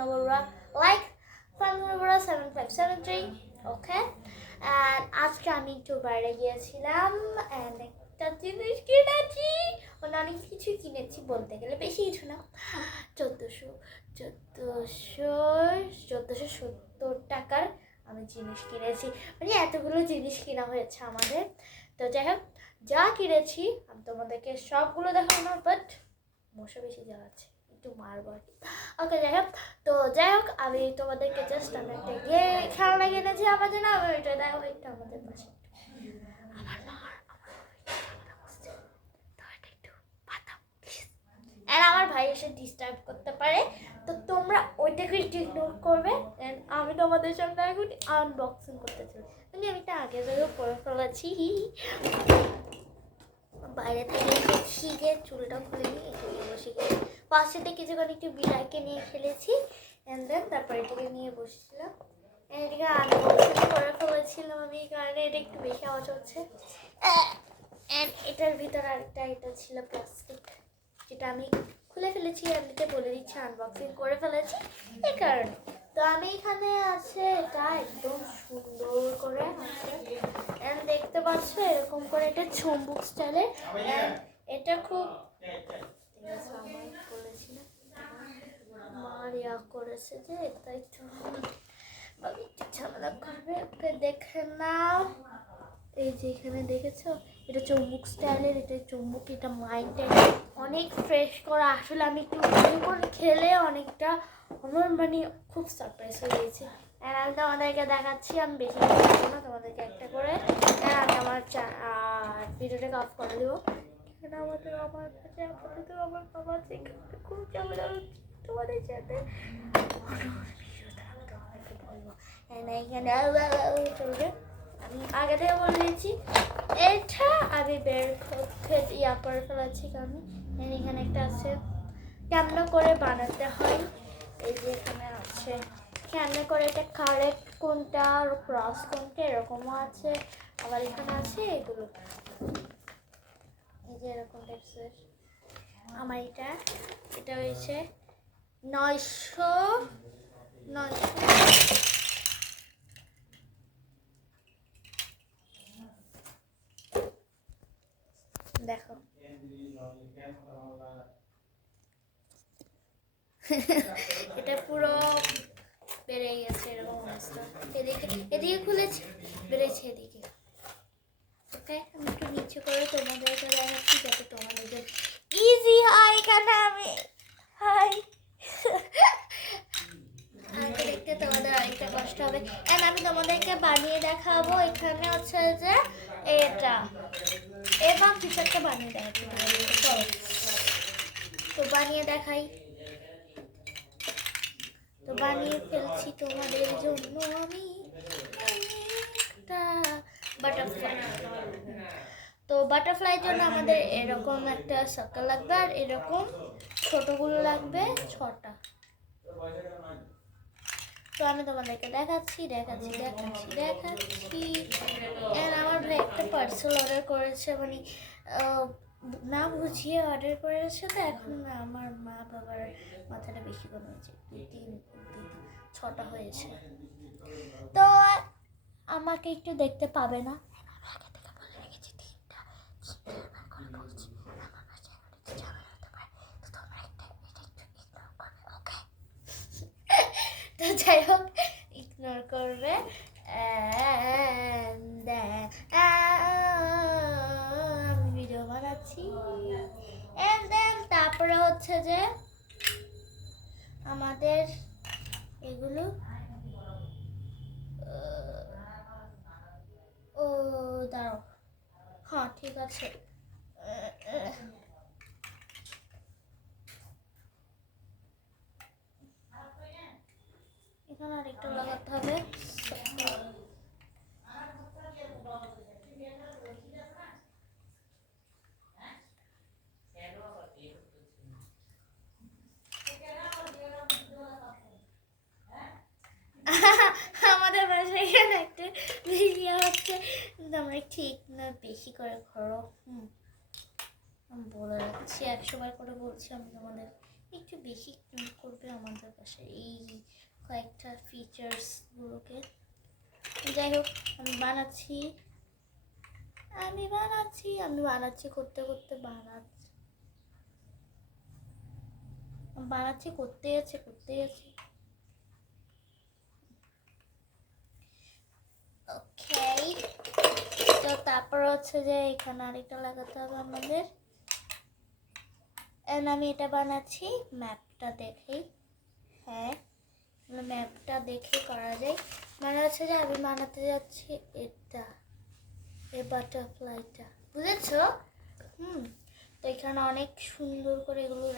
Novorura like Fun Novorura 7573. Okay, and আজকে আমি একটু বাইরে গিয়েছিলাম অ্যান্ড একটা জিনিস কিনেছি, মানে অনেক কিছুই কিনেছি বলতে গেলে, বেশি কিছু না, 1470 টাকার আমি জিনিস কিনেছি। মানে এতগুলো জিনিস কেনা হয়েছে আমাদের। তো যাই হোক, যা কিনেছি আমি তোমাদেরকে সবগুলো দেখাবো না, বাট মশা বেশি জ্বালাচ্ছে, একটু মারবো আর কি। ওকে, যাই হোক আমি তোমাদেরকে জাস্ট আমি একটা খেলনা কিনেছি আমার জন্য, আমি ওইটা দেখো একটু আমাদের পাশে। আমার ভাই এসে ডিস্টার্ব করতে পারে, তো তোমরা ওইটাকে একটু ইগনোর করবে। এন্ড আমি তোমাদের সামনে এখন আনবক্সিং করতে চাই, মানে আমি এটা আগে থেকে করে ফেলেছি। বাইরে থেকে শিখে চুলটা খুলে নিয়ে এখানে বসে গেছি। ফার্স্টে কিছুক্ষণ একটু বিড়াইকে নিয়ে খেলেছি অ্যান্ড দেন তারপর এটাকে নিয়ে বসেছিলাম। এটাকে আনবক্সিং করে ফেলেছিলাম আমি, কারণে এটা একটু বেশি আওয়াজ হচ্ছে। অ্যান্ড এটার ভিতরে আরেকটা এটা ছিল প্লাস্টিক, যেটা আমি খুলে ফেলেছি, এমনিতে বলে দিচ্ছি আনবক্সিং করে ফেলেছি এই কারণে। তো আমি এখানে আছে এটা একদম সুন্দর করে আছে, এন্ড দেখতে পাচ্ছ এরকম করে এটা চুম্বক স্টাইলে। এটা খুব মারিয়া করেছে যে, তাই তো আমি একটু ঝামেলা করবে। ওকে, দেখে নাও, এই যে এখানে দেখেছো এটা চুম্বক স্টাইলের, এটা চুম্বক, এটা মাইন্ডটা অনেক ফ্রেশ করা। আসলে আমি একটু করে খেলে অনেকটা আমার মানে খুব সারপ্রাইজ হয়ে গেছি। আর আমি তোমাদেরকে দেখাচ্ছি, আমি বেশি দেখাবো না তোমাদেরকে একটা করে। আমি আমার ভিডিওটাকে অফ করে দেবো। আমাদের আমার কাছে আপাতত আমার বাবা সেখানে খুব ঝামেলা হচ্ছে তোমাদের সাথে। চলবে, আমি আগে থেকে বলে দিয়েছি এটা আমি বের ইয়া করে ফেলেছি, কারণ এখানে একটা আছে কেমন করে বানাতে হয়। এই যে এখানে আছে কেমন করে এটা কারেক্ট কোনটা আর ক্রস কোনটা, এরকমও আছে। আবার এখানে আছে এগুলো, এই যে এরকম টাইপসের। আমার এটা হয়েছে 900 দেখো এটা পুরো বেড়ে গেছে এরকম অবস্থা। এদিকে খুলেছি, বেড়েছে এদিকে। ওকে, আমি একটু নিচে করে তোমাদেরকে দেখাচ্ছি যাতে তোমাদের জন্য ইজি হয়। এখানে আমি দেখতে তোমাদের অনেকটা কষ্ট হবে, এন্ড আমি তোমাদেরকে বানিয়ে দেখাবো। এখানে হচ্ছে যে এটা এবং কিছু একটা বানিয়ে দেখাচ্ছি, তো বানিয়ে দেখাই। তো বানিয়ে ফেলছি তোমাদের জন্য আমি একটা বাটারফ্লাই। তো বাটারফ্লাইয়ের জন্য আমাদের এরকম একটা সার্কেল লাগবে, আর এরকম ছোটগুলো লাগবে 6টা। তো আমি তোমাদেরকে দেখাচ্ছি। আমার ভাই একটা পার্সেল অর্ডার করেছে, মানে না বুঝিয়ে অর্ডার করেছে। তো এখন আমার মা বাবার মাথাটা বেশি কম হয়েছে, 6টা হয়েছে। তো আমাকে একটু দেখতে পাবে না, তো যাই হোক ইগনোর করবে। আমি ভিডিও বানাচ্ছি, তারপরে হচ্ছে যে আমাদের এগুলো ও দাঁড়াও, হ্যাঁ ঠিক আছে। এখানে আরেকটু লাগাতে হবে। আমাদের বাসায় এখানে একটা ভিডিও হচ্ছে, তোমরা ঠিক না বেশি করে করো। আমি বলে রাখছি, 100 বার করে বলছি আমি তোমাদের একটু বেশি কিউট করবে আমাদের কাছে এই কয়েকটা ফিচার্সগুলোকে। যাই হোক আমি বানাচ্ছি করতে করতে বানাচ্ছি করতেই আছে। ওকে, তো তারপর হচ্ছে যে এখানে আরেকটা লাগাতে হবে আমাদের। আমি এটা বানাচ্ছি ম্যাপটা দেখেই। হ্যাঁ, ম্যাপটা দেখে করা যায়। মানে হচ্ছে যে আমি বানাতে যাচ্ছি এটা, এই বাটারফ্লাইটা, বুঝেছো? তো এখানে অনেক সুন্দর করে এগুলো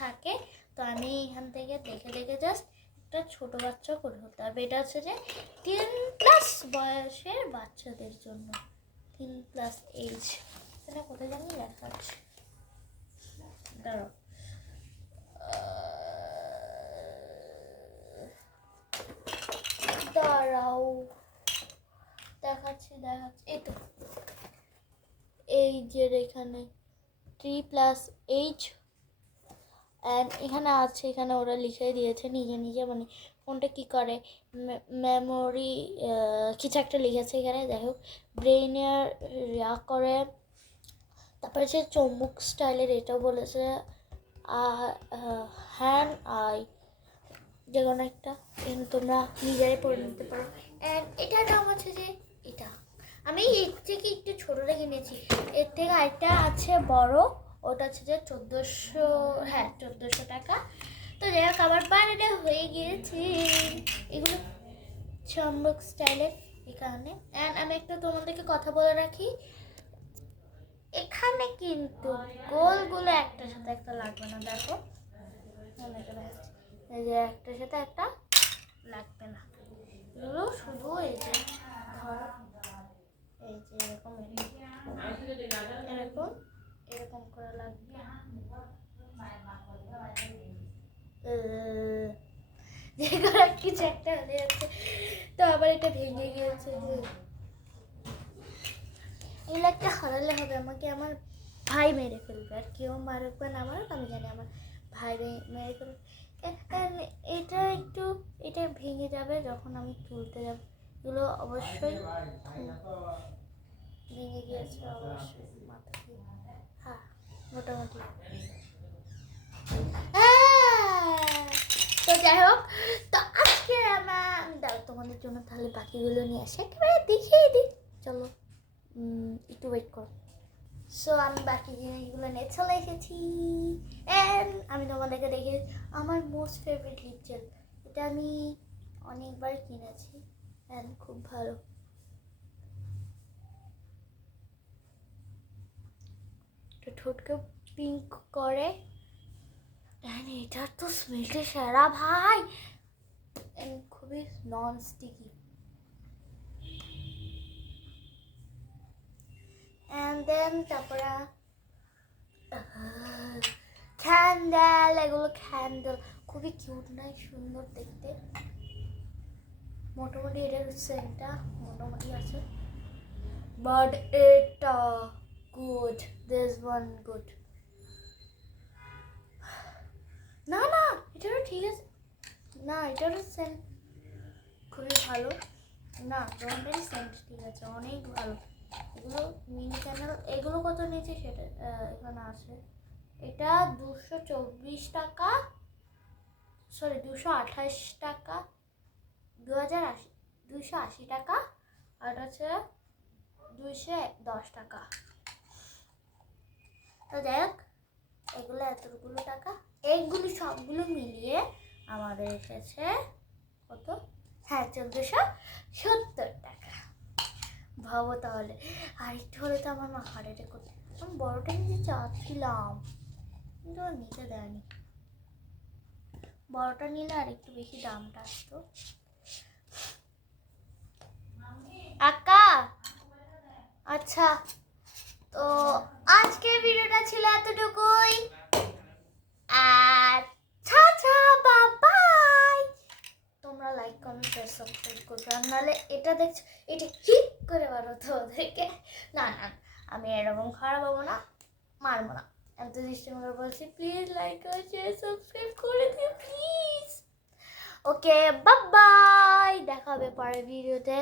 থাকে। তো আমি এখান থেকে দেখে দেখে জাস্ট একটা ছোট বাচ্চা করে হতে হবে। এটা হচ্ছে যে 3+ বয়সের বাচ্চাদের জন্য, 3+ এজ। এটা কোথায় জানি লেখা আছে, দাঁড়াও দেখাচ্ছি। এই তো এই যে এখানে 3+ এজ অ্যান্ড এখানে আছে, এখানে ওরা লিখে দিয়েছে নিজে মানে কোনটা কী করে, মেমোরি কিছু একটা লিখেছে এখানে। যাই হোক, ব্রেইনের করে, তারপরে হচ্ছে চম্বুক স্টাইলের এটাও বলেছে, হ্যান্ড আই, যে কোনো একটা তোমরা নিজেরাই পড়ে নিতে পারো। অ্যান্ড এটার নাম হচ্ছে যে এটা আমি এর থেকে একটু ছোটোটা কিনেছি, এর থেকে আরেকটা আছে বড়, ওটা হচ্ছে যে 1400 টাকা। তো যাই হোক আমার বাড়িটা হয়ে গিয়েছে এগুলো চম্বক স্টাইলের এই কারণে। অ্যান্ড আমি একটু তোমাদেরকে কথা বলে রাখি, এখানে কিন্তু গোলগুলো একটার সাথে একটা লাগবে না। দেখো এই যে একটার সাথে একটা লাগবে না, এগুলো শুধু এই যে ধরো এই যে এরকম করে লাগবে। যে কোনো কিছু একটা হলে যাচ্ছে। তো আবার এটা ভেঙে গিয়েছে, এগুলো একটা হারালে হবে, আমাকে আমার ভাই মেরে ফেলবে। আর কেউ মারবে না মারুক, আমি জানি আমার ভাই মেরে ফেলবে। এটা ভেঙে যাবে যখন আমি তুলতে যাব। এগুলো অবশ্যই ভেঙে গিয়েছে অবশ্যই, মাথা দিয়ে। হ্যাঁ, মোটামুটি। তো যাই হোক, তো আজকে দাও তোমাদের জন্য তাহলে বাকিগুলো নিয়ে আসি, একেবারে দেখিয়ে দিই। চলো একটু ওয়েট করো। সো আমি বাকি জিনিসগুলো নিয়ে চলে এসেছি। অ্যান্ড আমি তোমাদেরকে দেখে আমার মোস্ট ফেভারিট লিপ জেল, এটা আমি অনেকবার কিনেছি অ্যান্ড খুব ভালো। ঠোঁটকে পিঙ্ক করে, অ্যান্ড এটার তো স্মেলটা সেরা ভাই, অ্যান্ড খুবই নন স্টিকি। অ্যান্ড দেন তারপরে ক্যান্ডেল, এগুলো ক্যান্ডেল খুবই কিউট নয়, সুন্দর দেখতে। মোটামুটি এটার সেন্টটা মোটামুটি আছে, বাট এটা গুড, দিস ওয়ান গুড। না এটারও ঠিক আছে, না এটারও সেন্ট খুবই ভালো, না তোমাদেরই সেন্ট ঠিক আছে, অনেক ভালো। এগুলো মিনি ক্যান্ডেল, এগুলো কত নিয়েছে সেটা এখানে আছে। এটা 224 টাকা, সরি 228 টাকা, 280 টাকা, আর হচ্ছে 210 টাকা। তো যাই হোক, এগুলো এতগুলো টাকা, এইগুলো সবগুলো মিলিয়ে আমাদের এসেছে কত? হ্যাঁ, 1470 টাকা। ভাবো তাহলে, আর একটু হলে তো আমার মা হার্ট অ্যাটাক করতে। আমি বড়টা নিতে চাচ্ছিলাম কিন্তু নিতে দেয়নি, বড়টা নিলে আর একটু বেশি দামটা আসতো। আক্কা, আচ্ছা, তো আজকের ভিডিওটা ছিল এতটুকুই। আচ্ছা বাই। তোমরা লাইক কমেন্ট আর সাবস্ক্রাইব করবে, আর নাহলে এটা দেখছো এটা হিট করে মারো তো ওদেরকে। না আমি এরকম খারাপ হবো না, মারবো না। এত দুষ্টামি করে বলছি প্লিজ লাইক আর শেয়ার সাবস্ক্রাইব করে দিও প্লিজ। ওকে বাই বাই, দেখা হবে পরের ভিডিওতে।